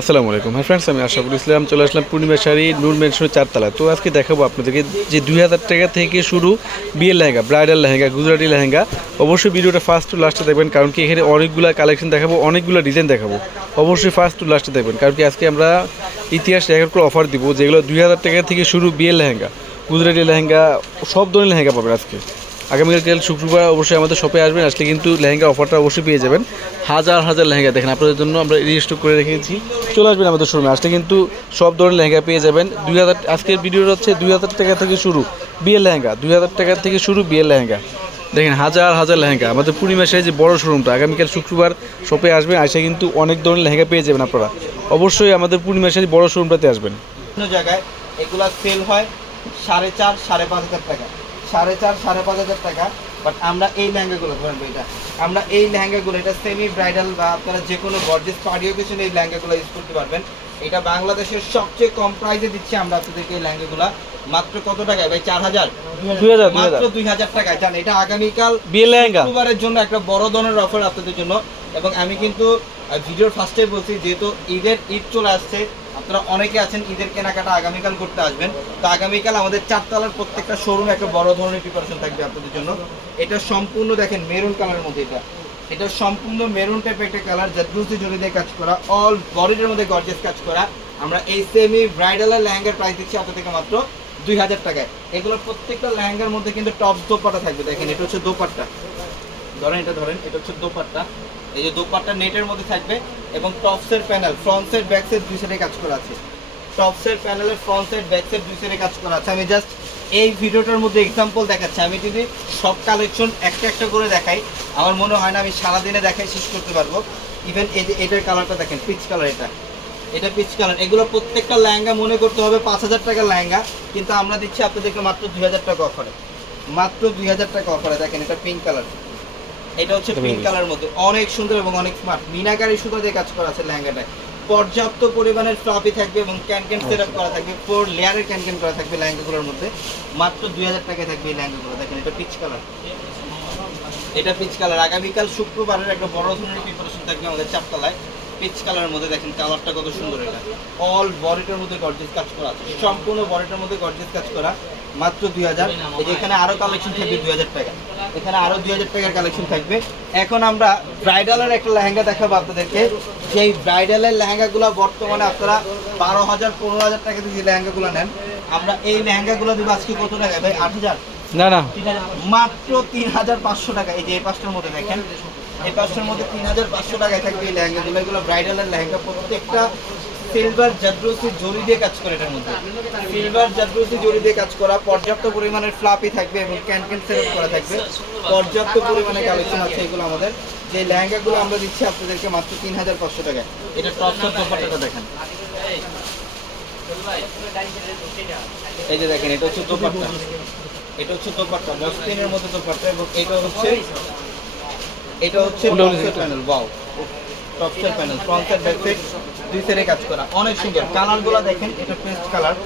আসসালামু আলাইকুম। হ্যাঁ ফ্রেন্ডস আমি আশাফুল ইসলাম, চলে আসলাম পূর্ণিমা শাড়ি, নূর মেনশনের চারতলা। তো আজকে দেখাবো আপনাদেরকে যে দুই হাজার টাকা থেকে শুরু বিয়ের লেহেঙ্গা, ব্রাইডাল লেহেঙ্গা, গুজরাটি লেহেঙ্গা। অবশ্যই ভিডিওটা ফার্স্ট টু লাস্টে দেখবেন, কারণ কি এখানে অনেকগুলো কালেকশন দেখাবো, অনেকগুলো ডিজাইন দেখাবো। অবশ্যই ফার্স্ট টু লাস্টে দেখবেন, কারণ কি আজকে আমরা ইতিহাস রেকর্ড করে অফার দিব যেগুলো দুই হাজার টাকা থেকে শুরু বিয়ের লেহেঙ্গা, গুজরাটি লেহেঙ্গা, সব ধরনের লেহেঙ্গা পাবেন আজকে। আগামীকাল শুক্রবার অবশ্যই আমাদের শপে আসবেন, আসলে কিন্তু লেহেঙ্গা অফারটা অবশ্যই পেয়ে যাবেন। হাজার হাজার লেহেঙ্গা দেখেন, আপনাদের জন্য আমরা রেজিস্টার করে রেখেছি। চলে আসবেন আমাদের শোরুমে আসলে কিন্তু সব ধরনের লেহেঙ্গা পেয়ে যাবেন। দুই হাজার, আজকের ভিডিওটা হচ্ছে দুই হাজার টাকা থেকে শুরু বিয়ের লেহেঙ্গা, দুই হাজার টাকা থেকে শুরু বিয়ের লেহেঙ্গা। দেখেন, হাজার হাজার লেহেঙ্গা, আমাদের পূর্ণিমাসে যে বড় শোরুমটা আগামীকাল শুক্রবার শপে আসবেন আসে কিন্তু অনেক ধরনের লেহেঙ্গা পেয়ে যাবেন আপনারা। অবশ্যই আমাদের পূর্ণিমাসে বড় শোরুমটাতে আসবেন। জায়গায় এগুলা সেল হয় সাড়ে চার, সাড়ে পাঁচ হাজার টাকা। সাড়ে চার সাড়ে পাঁচ হাজার টাকা। বাট আমরা এই লেহেঙ্গাগুলো ধরেন এটা আমরা এই লেহেঙ্গাগুলো এটা সেমি ব্রাইডাল বা আপনারা যে কোনো গর্জেস পার্টি অকেশনে এই লেহেঙ্গাগুলো ইউজ করতে পারবেন। এটা বাংলাদেশের সবচেয়ে কম প্রাইসে দিচ্ছি আমরা আপনাদেরকে এই লেহেঙ্গাগুলো। মাত্র কত টাকায় ভাই? চার হাজার? মাত্র দুই হাজার টাকায়। জান এটা আগামীকাল শুক্রবারের জন্য একটা বড় ধরনের অফার আপনাদের জন্য। এবং আমি কিন্তু ভিডিওর ফার্স্টে বলছি যেহেতু ঈদের ঈদ চলে আসছে আপনারা অনেকে আছেন ঈদের কেনাকাটা আগামীকাল করতে আসবেন। তো আগামীকাল আমাদের চারতলার প্রত্যেকটা শোরুমে একটা বড় ধরনের প্রিপারেশন থাকবে আপনাদের জন্য। এটা সম্পূর্ণ দেখেন মেরুন কালারের মধ্যে এটা। এটা সম্পূর্ণ মেরুন টাইপের একটা কালার জাদ্রুসি জড়ি দিয়ে কাজ করা অল বডির মধ্যে গর্জেস কাজ করা। আমরা এই সেমি ব্রাইডালের লেহেঙ্গার প্রাইস দিচ্ছি আপনার থেকে মাত্র দুই হাজার টাকায়। এগুলোর প্রত্যেকটা লেহেঙ্গার মধ্যে কিন্তু টপ দোপাটা থাকবে। দেখেন, এটা হচ্ছে দোপাট্টা। ধরেন, এটা ধরেন, এটা হচ্ছে দোপাট্টা। এই যে দোপাট্টা নেটের মধ্যে থাকবে এবং টপসের panel front side back side দুই সাইডে কাজ করা আছে। টপসের প্যানেলের ফ্রন্ট সাইড ব্যাক সাইড দুই সাইডে কাজ করা আছে। আমি জাস্ট এই ভিডিওটার মধ্যে এক্সাম্পল দেখাচ্ছি। আমি যদি সব কালেকশন একটা একটা করে দেখাই, আমার মনে হয় না আমি সারাদিনে দেখাই শেষ করতে পারব। ইভেন এই যে এটার কালারটা দেখেন পিচ কালার এটা। এটা পিচ কালার এগুলো প্রত্যেকটা লেহেঙ্গা মনে করতে হবে, পাঁচ হাজার টাকার লেহেঙ্গা, কিন্তু আমরা দিচ্ছি আপনাদেরকে মাত্র দুই হাজার টাকা অফারে মাত্র দুই হাজার টাকা অফারে দেখেন এটা পিঙ্ক কালার এটা হচ্ছে পিঙ্ক কালার মধ্যে। অনেক সুন্দর এবং অনেক স্মার্ট মিনাকারি সুতো দিয়ে কাজ করা আছে লেহেঙ্গাটায়। পর্যাপ্ত পরিমাণের ফ্লাপি থাকবে এবং ক্যানকেন সেট আপ করা থাকবে। ফোর লেয়ারের ক্যানকেন করা থাকবে লেহেঙ্গাগুলোর মধ্যে। মাত্র দুই হাজার টাকায় থাকবে এই লেহেঙ্গাগুলো। দেখেন এটা পিচ কালার এটা পিচ কালার আগামীকাল শুক্রবারের একটা বড় ধরনের প্রিপারেশন থাকবে আমাদের চারতলায়। পিচ কালারের মধ্যে দেখেন কালারটা কত সুন্দর এটা। অল বডিটার মধ্যে গর্জেস কাজ করা আছে। সম্পূর্ণ বডিটার মধ্যে গর্জেস কাজ করা। মাত্র দুই হাজার। এই যে এখানে আরও কালেকশন থাকবে দুই হাজার টাকা। এখানে আরও দুই হাজার টাকার কালেকশন থাকবে। এখন আমরা ব্রাইডালের একটা লেহেঙ্গা দেখাবো আপনাদেরকে। সেই ব্রাইডালের লেহেঙ্গাগুলো বর্তমানে আপনারা বারো হাজার পনেরো হাজার টাকা দিয়ে যে লেহেঙ্গাগুলো নেন আমরা এই লেহেঙ্গাগুলো দেবো আজকে কত টাকা ভাই? আট হাজার? না না। মাত্র তিন হাজার পাঁচশো টাকা। এই যে এই পাঁচটার মধ্যে দেখেন এই পাঁচটার মধ্যে তিন হাজার পাঁচশো টাকায় থাকবে এই লেহেঙ্গাগুলো। এগুলো ব্রাইডালের লেহেঙ্গা। প্রত্যেকটা সিলভার জাদ্রসি জরি দিয়ে কাজ করে এটার মধ্যে। সিলভার জাদ্রসি জরি দিয়ে কাজ করা পর্যাপ্ত পরিমাণের ফ্লাপি থাকবে এবং ক্যানকেন সেট করা থাকবে। পর্যাপ্ত পরিমাণে কালেকশন আছে এগুলো আমাদের। যে লেহেঙ্গাগুলো আমরা দিচ্ছি আপনাদেরকে মাত্র তিন হাজার পাঁচশো টাকায়। এটা টপসের দোপাট্টাটা দেখেন। এই যে দেখেন এটা হচ্ছে দোপাট্টা। এটা হচ্ছে দোপাট্টা মসলিনের মধ্যে দোপাট্টা এবং এটা হচ্ছে এটা হচ্ছে panel wow টপসের panel front side back side দুই সাইডে কাজ করা। অনেক সুন্দর। কালারগুলো দেখেন, এটা পেস্ট কালার।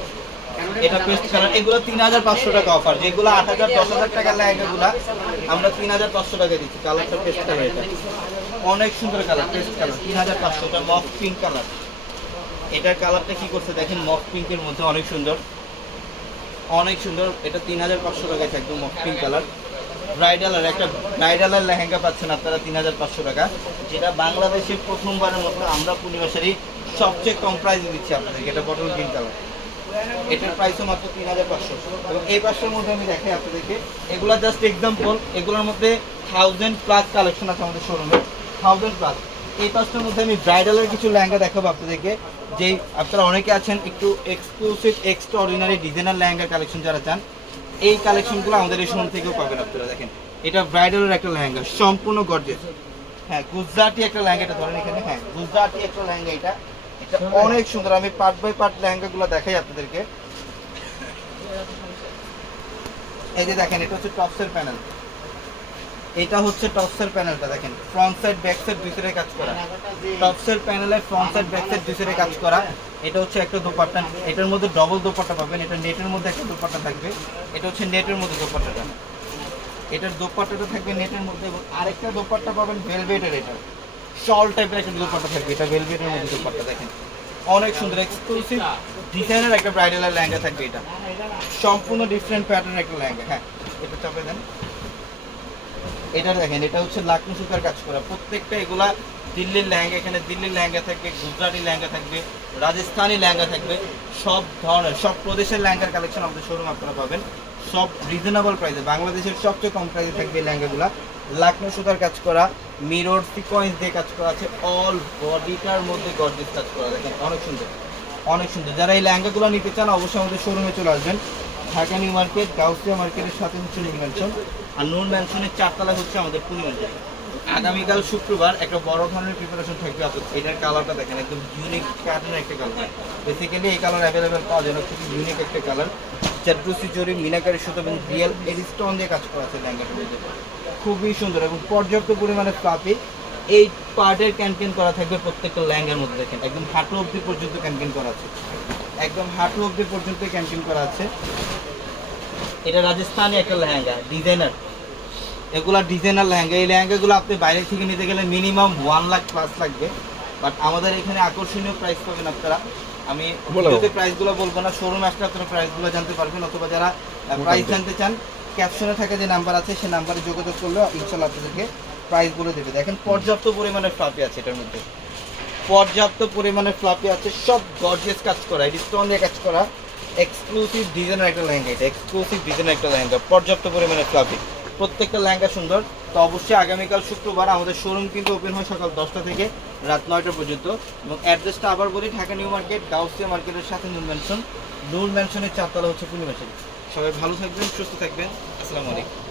এটা পেস্ট কালার। এগুলো তিন হাজার পাঁচশো টাকা অফার যেগুলো আট হাজার, দশ হাজার টাকার লেহেঙ্গাগুলো আমরা তিন হাজার পাঁচশো টাকা দিচ্ছি। কালারটা পেস্ট কালার এটা। অনেক সুন্দর কালার, পেস্ট কালার। তিন হাজার পাঁচশো, এটা মফ পিঙ্ক কালার। এটার কালারটা কি করছে দেখেন, মফ পিঙ্কের মধ্যে অনেক সুন্দর। অনেক সুন্দর। এটা তিন হাজার পাঁচশো টাকায় থাকবে মফ পিঙ্ক কালার। ব্রাইডালের একটা, ব্রাইডালের লেহেঙ্গা পাচ্ছেন আপনারা তিন হাজার পাঁচশো টাকা। যেটা বাংলাদেশের প্রথমবারের মতো আমরা পূর্ণিমাশারি সবচেয়ে কম প্রাইসে দিচ্ছি আপনাদেরকে এটা বটল গ্রিন কালার এটার প্রাইসও মাত্র তিন হাজার পাঁচশো। এবং এই পাঁচশোর মধ্যে আমি দেখাই আপনাদেরকে। এগুলো জাস্ট এক্সাম্পল এগুলোর মধ্যে থাউজেন্ড প্লাস কালেকশন আছে আমাদের শোরুমে থাউজেন্ড প্লাস এই পাঁচটার মধ্যে আমি ব্রাইডালের কিছু লেহেঙ্গা দেখাবো আপনাদেরকে। যেই আপনারা অনেকে আছেন, একটু এক্সক্লুসিভ এক্সট্রা অর্ডিনারি ডিজাইনার লেহেঙ্গার কালেকশন যারা চান, এই কালেকশনগুলো আমাদের এই শোরুম থেকেও পাবেন আপনারা, দেখেন। এটা ব্রাইডালের একটা লেহেঙ্গা, সম্পূর্ণ গর্জেস হ্যাঁ গুজরাটি একটা লেহেঙ্গা এটা ধরেন এখানে। হ্যাঁ গুজরাটি একটা লেহেঙ্গা এটা। অনেক সুন্দর, আমি পার্ট বাই পার্ট লেহেঙ্গাগুলো দেখাই আপনাদেরকে। এই যে দেখেন, এটা হচ্ছে টপসের প্যানেল এটা হচ্ছে টপসের প্যানেলটা দেখেন ফ্রন্ট সাইড ব্যাক সাইড দুই কাজ করা। টপসের প্যানেলে ফ্রন্ট সাইড ব্যাক সাইড দুই কাজ করা। এটা হচ্ছে একটা দোপাট্টা, এটার মধ্যে ডবল দোপাট্টা পাবেন, এটা নেটের মধ্যে একটা দোপাট্টা থাকবে। এটা হচ্ছে নেটের মধ্যে দোপাট্টাটা। এটার দোপাট্টাটা থাকবে নেটের মধ্যে এবং আরেকটা দোপাট্টা পাবেন ভেলভেটের এটা। শল টাইপের একটা দোপাট্টা থাকবে। এটা ভেলভেটের মধ্যে দোপাট্টা, দেখেন। অনেক সুন্দর এক্সক্লুসিভ ডিজাইনের একটা ব্রাইডালের লেহেঙ্গা থাকবে এটা। সম্পূর্ণ ডিফারেন্ট প্যাটার্নের একটা লেহেঙ্গা হ্যাঁ। এটা চাপে দেন। এটা দেখেন, এটা হচ্ছে লাকমি সুতার কাজ করা। প্রত্যেকটা এগুলা দিল্লির লেহেঙ্গা, এখানে দিল্লির লেহেঙ্গা থাকবে, গুজরাটি লেহেঙ্গা থাকবে, রাজস্থানি লেহেঙ্গা থাকবে, সব ধরনের, সব প্রদেশের লেহেঙ্গার কালেকশন আমাদের শোরুম আপনারা পাবেন। সব রিজনেবল প্রাইসে বাংলাদেশের সবচেয়ে কম প্রাইসে থাকবে এই লেহেঙ্গাগুলা। লাকনো সুতার কাজ করা মিরর সিকোয়েন্স দিয়ে কাজ করা আছে। অল বডিটার মধ্যে গর্জিয়াস কাজ করা, দেখেন, অনেক সুন্দর। অনেক সুন্দর। যারা এই লেহেঙ্গাগুলো নিতে চান, অবশ্যই আমাদের শোরুমে চলে আসবেন। ঢাকা নিউ মার্কেট, গাউসিয়া মার্কেটের সাথে হচ্ছে নুন ম্যানশন। আর নুন ম্যানশনের চারতলা হচ্ছে আমাদের পূর্ণিমাঞ্চল আগামীকাল শুক্রবার একটা বড় ধরনের প্রিপারেশন থাকবে আপনার। এটার কালারটা দেখেন, একদম ইউনিক প্যাটার্নের একটা কালার বেসিক্যালি এই কালার অ্যাভেলেবেল পাওয়া যায় না, খুবই ইউনিক একটা কালার চাট্রুসি জরি মিনাকারি সুতো এবং রিয়েল এডিস্টোন দিয়ে কাজ করা আছে ল্যাঙ্গাটার মধ্যে খুবই সুন্দর এবং পর্যাপ্ত পরিমাণে ফ্লাপি এই পার্টের ক্যানকেন করা থাকবে প্রত্যেকটা ল্যাঙ্গার মধ্যে দেখেন। একদম হাঁটু অবধি পর্যন্ত ক্যানকেন করা আছে। একদম হাঁটু অবধি পর্যন্ত ক্যানকেন করা আছে। এটা রাজস্থানি একটা লেহেঙ্গা ডিজাইনার। এগুলা ডিজাইনার লেহেঙ্গা এই লেহেঙ্গাগুলো আপনি বাইরে থেকে নিতে গেলে মিনিমাম ওয়ান লাখ প্লাস লাগবে। বাট আমাদের এখানে আকর্ষণীয় প্রাইস পাবেন আপনারা। আমি। ভিডিওতে প্রাইসগুলো বলব না শোরুম আসলে আপনারা প্রাইসগুলো জানতে পারবেন অথবা যারা প্রাইস জানতে চান ক্যাপশনে থাকা যে নাম্বার আছে সেই নাম্বারে যোগাযোগ করলে ইনশাল্লাহ আপনাদেরকে প্রাইসগুলো দেবে। দেখেন পর্যাপ্ত পরিমাণে ফ্লাপি আছে এটার মধ্যে। পর্যাপ্ত পরিমাণে ফ্লাপি আছে সব গর্জিয়াস কাজ করা এটি স্টোন দিয়ে কাজ করা এক্সক্লুসিভ ডিজাইনের একটা লেহেঙ্গা এটা এক্সক্লুসিভ ডিজাইনের একটা লেহেঙ্গা পর্যাপ্ত পরিমাণে ফ্লাপি প্রত্যেকটা লেহেঙ্গা সুন্দর তো অবশ্যই আগামীকাল শুক্রবার আমাদের শোরুম কিন্তু ওপেন হয় সকাল দশটা থেকে রাত নয়টা পর্যন্ত। এবং অ্যাড্রেসটা আবার বলি, ঢাকা নিউ মার্কেট, গাউসিয়া মার্কেটের সাথে নুন ম্যানশন নুন ম্যানশনের চারতলা হচ্ছে পূর্ণিমাশারি সবাই ভালো থাকবেন, সুস্থ থাকবেন। আসসালামু আলাইকুম।